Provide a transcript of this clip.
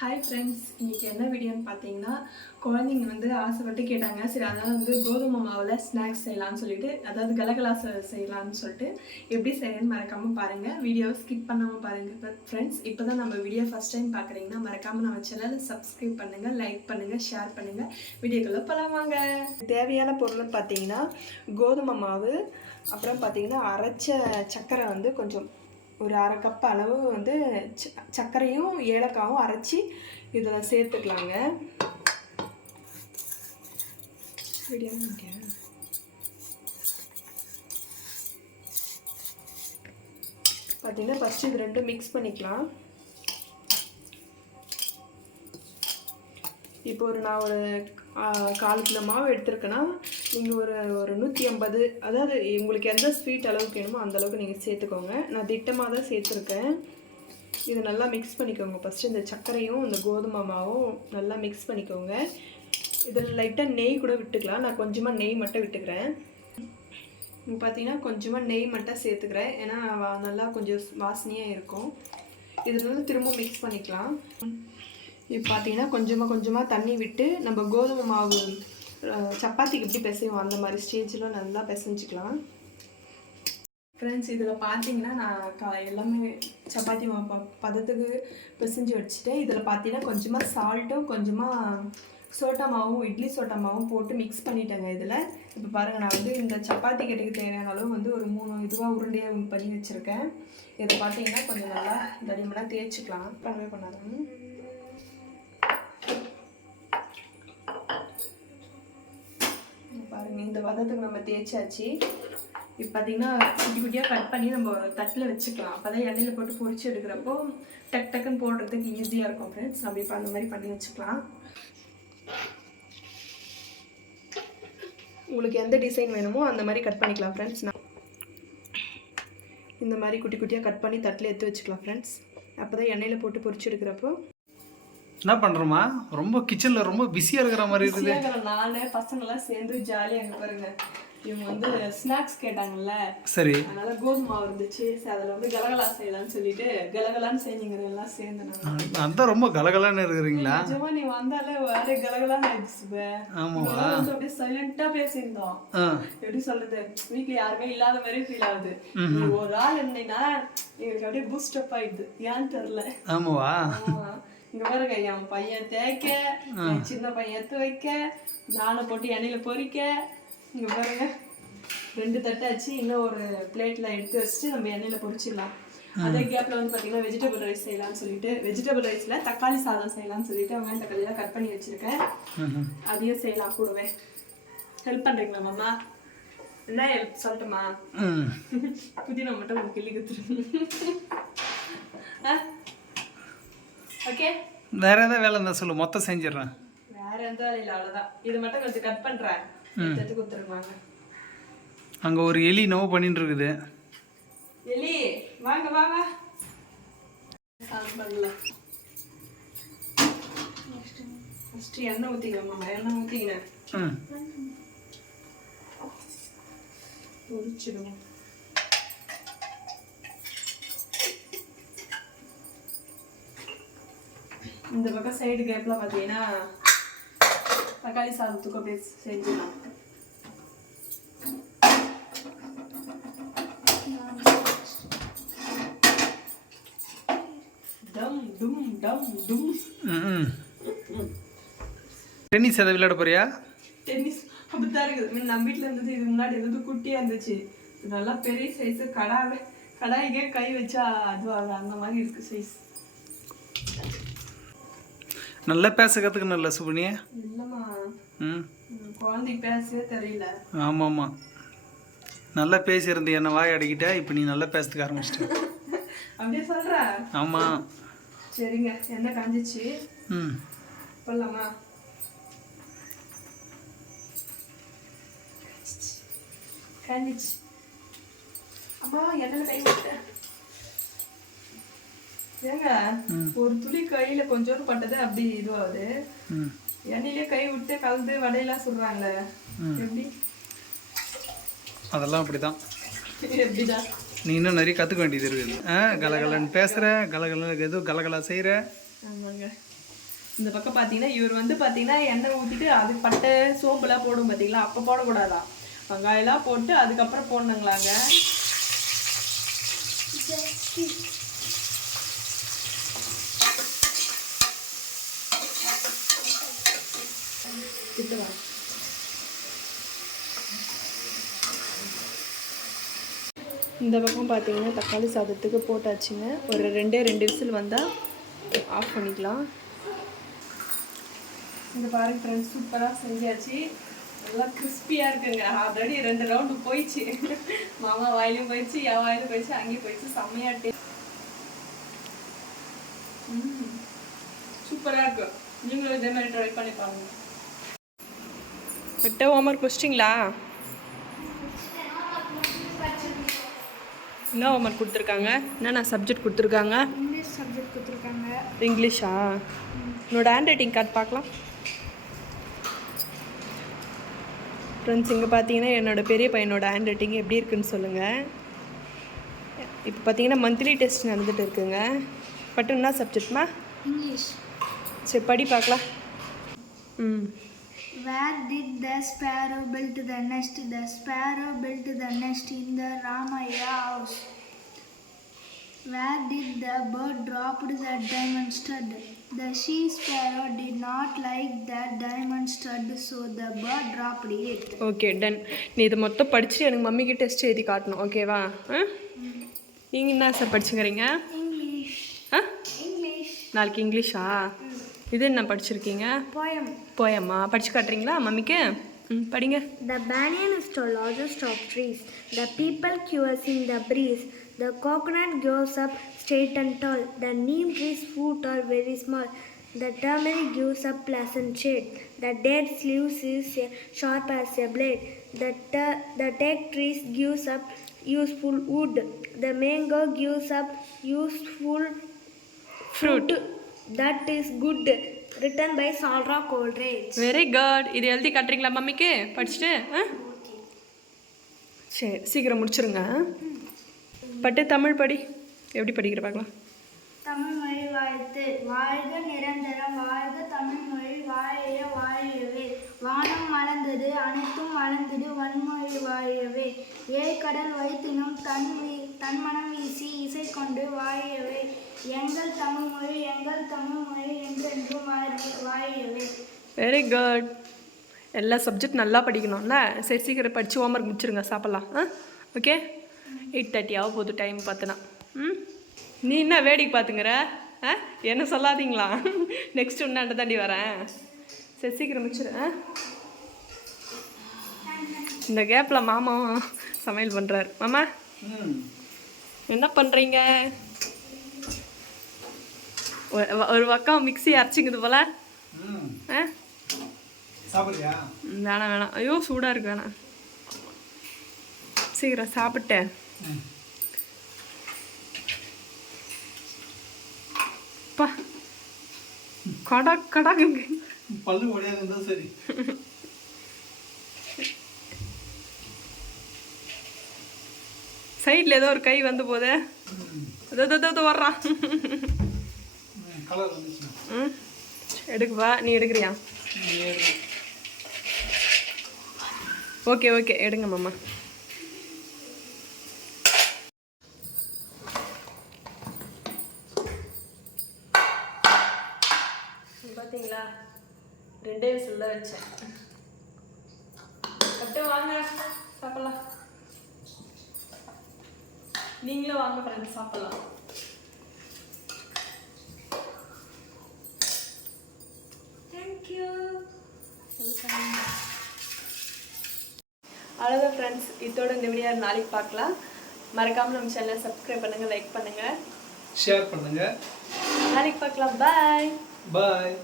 Hi friends, இன்றைக்கி என்ன வீடியோன்னு பார்த்தீங்கன்னா, குழந்தைங்க வந்து ஆசைப்பட்டு கேட்டாங்க. சரி, அதனால் வந்து கோதுமை மாவில் ஸ்நாக்ஸ் செய்யலான்னு சொல்லிட்டு, அதாவது கலகலா செய்யலான்னு சொல்லிட்டு எப்படி செய்யணும்னு மறக்காமல் பாருங்கள். வீடியோவை ஸ்கிப் பண்ணாமல் பாருங்கள் ஃப்ரெண்ட்ஸ். இப்போ தான் நம்ம வீடியோ ஃபஸ்ட் டைம் பார்க்குறீங்கன்னா மறக்காமல் நம்ம சேனலை சப்ஸ்கிரைப் பண்ணுங்கள், லைக் பண்ணுங்கள், ஷேர் பண்ணுங்கள். வீடியோக்குள்ளே போகலாம் வாங்க. தேவையான பொருள்னு பார்த்தீங்கன்னா கோதுமை மாவு, அப்புறம் பார்த்தீங்கன்னா அரைச்ச சர்க்கரை வந்து கொஞ்சம் ஒரு அரை கப் அளவு வந்து சர்க்கரையும் ஏலக்காவும் அரைச்சி இதில் சேர்த்துக்கலாங்க. பார்த்தீங்கன்னா ஃபஸ்ட்டு இது ரெண்டும் மிக்ஸ் பண்ணிக்கலாம். இப்போ நான் ஒரு 1/4 கிலோ மாவு எடுத்துருக்கேன்னா நீங்கள் ஒரு 150, அதாவது உங்களுக்கு எந்த ஸ்வீட் அளவுக்கு வேணுமோ அந்த அளவுக்கு நீங்கள் சேர்த்துக்கோங்க. நான் திட்டமாக தான் சேர்த்துருக்கேன். இதை நல்லா மிக்ஸ் பண்ணிக்கோங்க. ஃபஸ்ட்டு இந்த சர்க்கரையும் இந்த கோதுமை மாவும் நல்லா மிக்ஸ் பண்ணிக்கோங்க. இதில் லைட்டாக நெய் கூட விட்டுக்கலாம். நான் கொஞ்சமாக நெய் மட்டும் விட்டுக்கிறேன். பார்த்தீங்கன்னா கொஞ்சமாக நெய் மட்டும் சேர்த்துக்கிறேன், ஏன்னா நல்லா கொஞ்சம் வாசனையாக இருக்கும். இதில் வந்து திரும்ப மிக்ஸ் பண்ணிக்கலாம். இப்போ பார்த்தீங்கன்னா கொஞ்சமாக தண்ணி விட்டு நம்ம கோதுமை மாவு சப்பாத்திக்கு எப்படி பிசைவோம் அந்த மாதிரி ஸ்டேஜில் நல்லா பிசைஞ்சிக்கலாம். ஃப்ரெண்ட்ஸ், இதில் பார்த்தீங்கன்னா நான் எல்லாமே சப்பாத்தி மாவு பதத்துக்கு பிசைஞ்சு வச்சுட்டேன். இதில் பார்த்தீங்கன்னா கொஞ்சமாக சால்ட்டும் கொஞ்சமாக சோட்டா மாவும் இட்லி சோட்டா மாவும் போட்டு மிக்ஸ் பண்ணிட்டேங்க. இதில் இப்போ பாருங்கள், நான் வந்து இந்த சப்பாத்தி கட்டுக்கு தேவையான அளவு வந்து ஒரு 3 இதுவாக உருண்டையாக பண்ணி வச்சுருக்கேன். இதை பார்த்தீங்கன்னா கொஞ்சம் நல்லா தடிமனாக தேய்ச்சிக்கலாம். பண்ணாதான் பாருங்கள், இந்த பதத்துக்கு நம்ம தேய்ச்சாச்சு. இப்போ பார்த்தீங்கன்னா குட்டியாக கட் பண்ணி நம்ம தட்டில் வச்சுக்கலாம். அப்போ தான் எண்ணெயில் போட்டு பொரிச்சு எடுக்கிறப்போ டக்குன்னு போடுறதுக்கு ஈஸியாக இருக்கும் ஃப்ரெண்ட்ஸ். நம்ம இப்போ அந்த மாதிரி பண்ணி வச்சுக்கலாம். உங்களுக்கு எந்த டிசைன் வேணுமோ அந்த மாதிரி கட் பண்ணிக்கலாம் ஃப்ரெண்ட்ஸ். நான் இந்த மாதிரி குட்டியாக கட் பண்ணி தட்டில் எடுத்து வச்சுக்கலாம் ஃப்ரெண்ட்ஸ். அப்போ தான் எண்ணெயில் போட்டு பொரிச்சு எடுக்கிறப்போ. என்ன பண்ணுறோமா? ரொம்ப கிச்சனில் ரொம்ப பிஸியாக இருக்கிற மாதிரி இருக்குது. நானே பசங்களாம் சேர்ந்து ஜாலியாக அங்கே பாருங்க. இவங்க வந்து ஸ்நாக்ஸ் கேட்டாங்கல்ல, சரி, அதனால கோதுமை மாவு இருந்துச்சு. அதில் வந்து கலகலா செய்யலான்னு சொல்லிட்டு கலகலான்னு செய்யுங்க எல்லாம் சேர்ந்து. அதான் ரொம்ப கலகலான்னு இருக்கிறீங்களா? நிஜமா நீ வந்தாலே வேற கலகலான்னு ஆயிடுச்சு. ஆமாவா? அப்படியே சைலண்டா பேசியிருந்தோம். எப்படி சொல்றது, வீட்டுல யாருமே இல்லாத மாதிரி ஃபீல் ஆகுது. ஒரு ஆள் இருந்தீங்கன்னா எங்களுக்கு அப்படியே பூஸ்ட் அப் ஆயிடுது. ஏன்னு தெரியல. ஆமாவா? இங்க பாருங்க, என் பையன் தேய்க்க, என் சின்ன பையன் எடுத்து வைக்க, நானை போட்டு எண்ணெயில பொரிக்க. இங்க பாருங்க, 2 தட்டாச்சு. இன்னும் ஒரு பிளேட்ல எடுத்து வச்சுட்டு நம்ம எண்ணெயில பொரிச்சிடலாம். அதே கேப்ல வந்து பாத்தீங்கன்னா வெஜிடபிள் ரைஸ் செய்யலாம்னு சொல்லிட்டு, வெஜிடபிள் ரைஸ்ல தக்காளி சாதம் செய்யலாம்னு சொல்லிட்டு வெங்காயம் தக்காளியெல்லாம் கட் பண்ணி வச்சிருக்கேன். அதையும் செய்யலாம் கூடவே. ஹெல்ப் பண்றீங்களா மாமா? என்ன ஹெல்ப் சொல்லட்டுமா? புதினா மட்டும் ஒரு கிள்ளி கொடுத்துருங்க. ஓகே, வேற ஏதாவது வேலை இருந்தா சொல்லு, மொத்தம் செஞ்சிடறேன். வேற எந்த வேலையில அவ்வளவுதான். இது மட்டும் கொஞ்சம் கட் பண்றேன், எடுத்து கொடுத்துருவாங்க. அங்க ஒரு எலி நோவு பண்ணிட்டு இருக்குது. எலி வாங்க வாங்க, சால்வ் பண்ணலாம். ஃபர்ஸ்ட் எண்ணெய் ஊத்திக்கலாம் மாமா. எண்ணெய் ஊத்திக்கினேன் பொரிச்சிடுவோம். இந்த பக்கம் சைடு கேப்ல பார்த்தீங்கன்னா தக்காளி சாதத்துக்கு அப்படியே செஞ்சிடலாம். டம் டும் டம் டும். டென்னிஸ் எதை விளையாட போறியா? டென்னிஸ் அப்படித்தான் இருக்குது. நம்ம வீட்டில் இருந்தது, இது முன்னாடி இருந்தது குட்டியாக இருந்துச்சு. நல்லா பெரிய சைஸு. கடாய்க்கே கை வச்சா அதுவாக அந்த மாதிரி இருக்கு சைஸ். நல்லா பேச கற்றுக்கணும்ல சுபனியா? இல்லைம்மா, குழந்தைக்கு பேசவே தெரியல. ஆமாம்மா, நல்லா பேசியிருந்து என்ன வாய் அடிக்கிட்ட. இப்போ நீ நல்லா பேசுறதுக்கு ஆரம்பிச்சிட்ட. அப்படியே சொல்ற? ஆமாம். சரிங்க, எண்ணெய் காஞ்சிச்சு. போடலாமா? காஞ்சிச்சு. அம்மா எண்ணெயில் கை விட்டேன். ஏங்க, ஒரு துளி கையில கொஞ்சோண்டு பட்டது அப்படி இதுவாகுது. எண்ணெயிலே கை விட்டு கலந்து வடையெல்லாம் சொல்றாங்களே, எப்படி? அதெல்லாம் அப்படிதான். எப்படிதான்? நீ இன்னும் நிறைய கற்றுக்க வேண்டியது இருக்குது. கலகலன்னு பேசுகிற, கலகலன்னு எதுவும் கலகலா செய்கிற. ஆமாங்க. இந்த பக்கம் பார்த்தீங்கன்னா இவர் வந்து பார்த்தீங்கன்னா எண்ணெய் ஊற்றிட்டு அது பட்டை சோம்புலாம் போடும் பார்த்தீங்களா, அப்போ போடக்கூடாதா, வெங்காயம்லாம் போட்டு அதுக்கப்புறம் போடணுங்களாங்க. இந்த பக்கம் பார்த்தீங்கன்னா தக்காளி சாதத்துக்கு போட்டாச்சுங்க. ஒரு 2 விசில் வந்தால் ஆஃப் பண்ணிக்கலாம். இந்த பாருங்க ஃப்ரெண்ட்ஸ், சூப்பராக செஞ்சாச்சு. நல்லா கிறிஸ்பியாக இருக்குங்க. ஆல்ரெடி 2 ரவுண்டு போயிடுச்சு. மாமா வாயிலும் போயிடுச்சு, என் வாயிலும் போயிடுச்சு, அங்கேயும் போயிடுச்சு. செம்மையாக சூப்பராக இருக்கும். நீங்களும் இதே மாதிரி ட்ரை பண்ணி பாருங்க. விட்ட ஹோம்ஒர்க் முடிச்சிட்டிங்களா? என்ன ஹோம்ஒர்க் கொடுத்துருக்காங்க? என்னென்ன சப்ஜெக்ட் கொடுத்துருக்காங்க? இங்கிலீஷ் சப்ஜெக்ட் கொடுத்துருக்காங்க. இங்கிலீஷா? என்னோட ஹேண்ட் ரைட்டிங் கார்டு பார்க்கலாம். ஃப்ரெண்ட்ஸ், இங்கே பார்த்தீங்கன்னா என்னோட பெரிய பையனோட ஹேண்ட் ரைட்டிங் எப்படி இருக்குன்னு சொல்லுங்கள். இப்போ பார்த்தீங்கன்னா மந்த்லி டெஸ்ட் நடந்துட்டு இருக்குங்க. பட் என்ன சப்ஜெக்ட்மா? இங்கிலீஷ். சரி படி பார்க்கலாம். Where did the sparrow build the nest? The sparrow built the nest in the Ramaya house. Where did the bird drop the diamond stud? The she sparrow did not like the diamond stud, so the bird dropped it. Okay done. நீ இதை மொத்தம் படித்து எனக்கு மம்மிக்கு test எழுதி காட்டணும், ஓகேவா? நீங்கள் என்ன சார் படிச்சுக்கிறீங்க? English. English. நாளைக்கு இங்கிலீஷா? இது என்ன படிச்சிருக்கீங்க? Poem. போயம்மா படிச்சு காட்டுறீங்களா மம்மிக்கு? படிங்க. The banyan is the largest of trees. The people queues in the breeze. The coconut grows up straight and tall. The neem tree's fruit are very small. The turmeric gives up pleasant shade. The date's leaves is sharp as a blade. The teak trees gives up useful wood. The mango gives up useful fruit. That is good. Written by Salra Coleridge. Very good. இது எழுதி காட்டுறீங்களா மம்மிக்கு படிச்சுட்டு? சரி சீக்கிரம் முடிச்சிருங்க. பட்டு தமிழ் படி. எப்படி படிக்கிற பார்க்கலாம். தமிழ் மொழி வாழ்த்து. வாழ்க நிரந்தரம், வாழ்க தமிழ் மொழி, வாழைய வாழியவே. வானம் மலர்ந்தது, அனைத்தும் மலர்ந்தது, வன்மொழி வாழியவே. ஏழ்கடல் வைத்தினும் தன்மனம் வீசி இசை கொண்டு வாழியவே. எங்கள் தமிழ் மொழி, எங்கள் தமிழ் மொழி என்றென்றும் வாழியவே. Very good. எல்லா சப்ஜெக்ட் நல்லா படிக்கணும்ல. சரி சீக்கிரம் படித்து ஹோம்ஒர்க் முடிச்சிருங்க, சாப்பிட்லாம். ஓகே. 8:30 ஆக போகுது டைம் பார்த்தினா. நீ என்ன வேடிக்கை பார்த்துங்கிற? என்ன சொல்லாதீங்களா? நெக்ஸ்ட் உன்னாண்ட தாண்டி வரேன். சரி சீக்கிரம் முடிச்சிரு. இந்த கேப்பில் மாமா சமையல் பண்ணுறாரு. மாமா என்ன பண்ணுறீங்க? ஒரு பக்கம் மிக்ஸி அரைச்சிங்குது போல. வேணாம் வேணாம், ஐயோ சூடாக இருக்கு, வேணாம். சீக்கிரம் சாப்பிட்டேன். பா கடா கடா பல்லு உடையாதுன்னா சரி. சைடில் ஏதோ ஒரு கை வந்து போதே. ஏதோ வர்றான். எடுக்குவா. நீ எடுக்கிறியா? ஓகே ஓகே எடுங்க மாமா. பார்த்தீங்களா, 2 விசில் தான் வச்சேன். கட்டு வாங்க சாப்பிடலாம். நீங்களும் வாங்க ஃப்ரெண்ட்ஸ் சாப்பிடலாம். அவ்வளோதான் ஃப்ரெண்ட்ஸ், இதோட இந்த வீடியோ நாளைக்கு பார்க்கலாம். மறக்காமல் நம்ம சேனலை சப்ஸ்கிரைப் பண்ணுங்கள், லைக் பண்ணுங்கள், ஷேர் பண்ணுங்கள். நாளைக்கு பார்க்கலாம். பாய் பாய்.